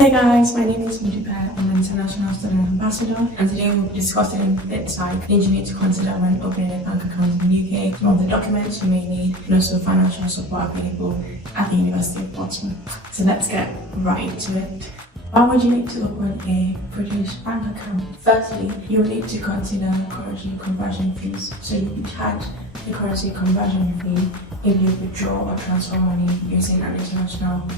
Hey guys, my name is Modupe. I'm an international student ambassador, and today we'll be discussing things like things you need to consider when opening a bank account in the UK, some of the documents you may need, and also financial support available at the University of Portsmouth. So let's get right into it. Why would you need to open a British bank account? Firstly, you'll need to consider currency conversion fees. So you'll be charged the currency conversion fee if you withdraw or transfer money using an international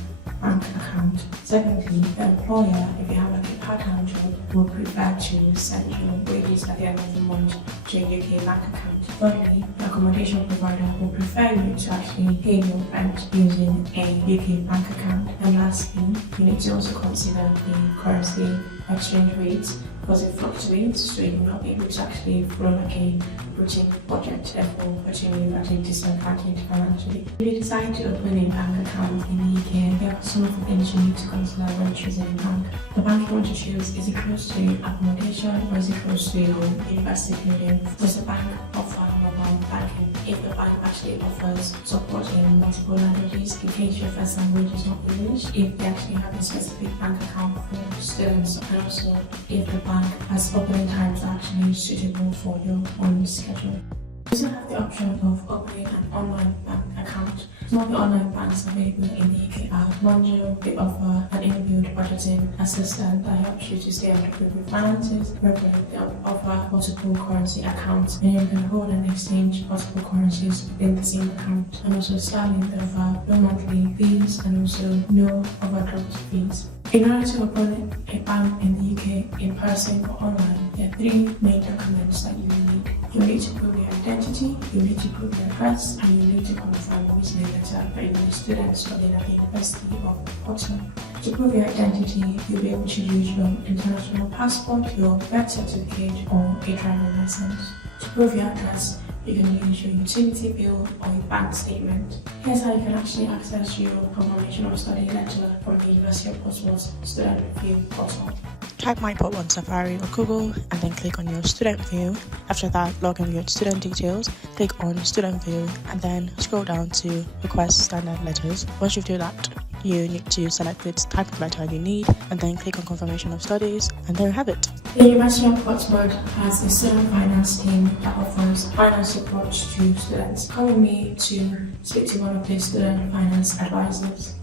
bank account. Secondly, the employer, if you have like a part-time job, will prefer to send your wages at the end of the month to a UK bank account. Thirdly, the accommodation provider will prefer you to actually pay your rent using a UK bank account. And lastly, you need to also consider the currency exchange rates because it fluctuates, so you will not be able to actually follow like a routine budget, therefore putting you at a disadvantage financially. If you decide to open a bank account in the UK, there are some of the things you need to consider when choosing a bank. The bank you want to choose, is it close to accommodation or is it close to your university building? Does the bank offer mobile banking? If the bank actually offers support in multiple languages, in case your first language is not English, if they actually have a specific bank account for students, and also if the bank has opening times actually suitable for your own schedule. You also have the option of opening an online bank account. Some of the online banks available in the UK are Modupe. They offer an inbuilt budgeting assistant that helps you to stay on top of your finances. Modupe, they offer multiple currency accounts, and you can hold and exchange multiple currencies within the same account. And also Sterling, they offer no monthly fees and also no overdraft fees. In order to open a bank in the UK in person or online, there are three main documents that you will need. You need to prove your identity, you need to prove your address, and you need to confirm the visiting letter that you're a student studying at the University of Portsmouth. To prove your identity, you'll be able to use your international passport, your birth certificate, or a driving license. To prove your address, you can use your utility bill or your bank statement. Here's how you can actually access your confirmation of study letter from the University of Portsmouth Student View portal. Type My Port on Safari or Google and then click on your student view. After that, log in your student details, click on student view and then scroll down to request standard letters. Once you do that, you need to select the type of letter you need and then click on confirmation of studies, and there you have it. The University of Portsmouth has a student finance team that offers finance support to students. Come with me to speak to one of the student finance advisors.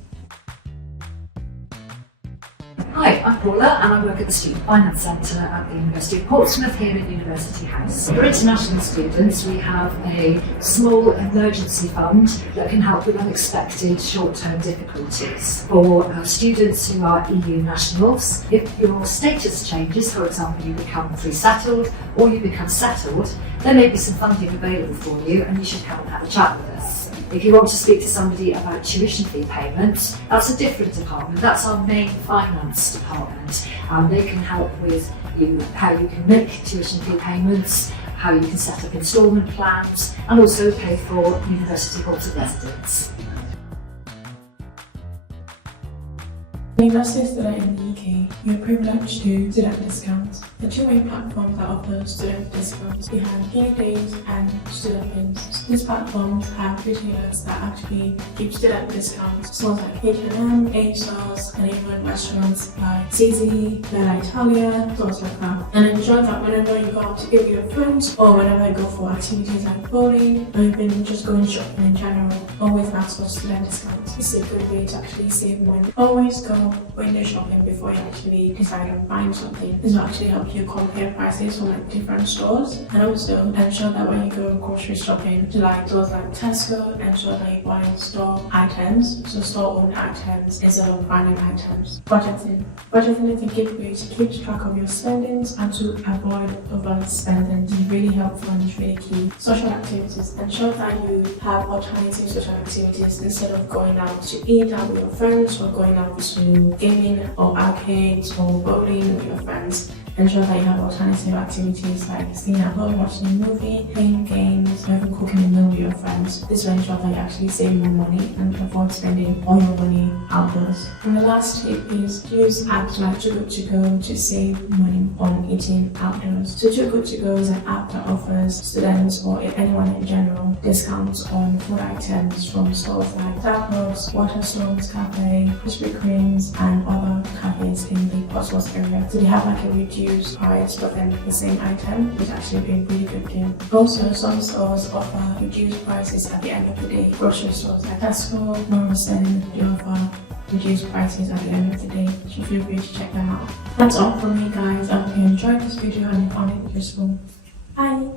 Hi, I'm Paula and I work at the Student Finance Centre at the University of Portsmouth here at University House. For international students, we have a small emergency fund that can help with unexpected short-term difficulties. For students who are EU nationals, if your status changes, for example you become pre-settled or you become settled, there may be some funding available for you and you should come and have a chat with us. If you want to speak to somebody about tuition fee payments, that's a different department. That's our main finance department. They can help with how you can make tuition fee payments, how you can set up instalment plans, and also pay for university halls of residence. As a university student in the UK, you're privileged to student discounts. The two main platforms that offer student discounts, we have Uni Days and Student Wins. These platforms have retailers that actually give student discounts, stores like H&M, ASOS, and even restaurants like Zizi, Bella Italia, stores like that. And ensure that whenever you go out to eat with your friends, or whenever you go for activities like bowling, or even just going shopping in general, always ask for student discounts. It's a good way to actually save money. Always go window shopping before you actually decide on buying something. This will actually help you compare prices from like different stores, and also ensure that when you go grocery shopping to like stores like Tesco, ensure that you buy store items, so store owned items instead of branded items. Budgeting. Budgeting is a good way to keep track of your spendings and to avoid overspending. It's really helpful and it's really key. Social activities. Ensure that you have alternative social activities instead of going out to eat out with your friends or going out to gaming or arcades or bowling with your friends. Ensure that you have alternative activities like staying at home, watching a movie, playing games, or even cooking a meal with your friends. This will ensure that you actually save more money and avoid spending all your money outdoors. And the last tip is use apps like Too Good To Go to save money on eating outdoors. So Too Good To Go is an app that offers students or anyone in general discounts on food items from stores like Starbucks, Waterstones Cafe, Krispy Kremes, and other cafes Portsmouth area. So they have like a reduced price but then the same item, which actually be a really good deal. Also, some stores offer reduced prices at the end of the day. Grocery stores like Tesco, Morrison, they offer reduced prices at the end of the day, so feel free to check them out. That's all from me guys. I hope you enjoyed this video and you found it useful. Bye!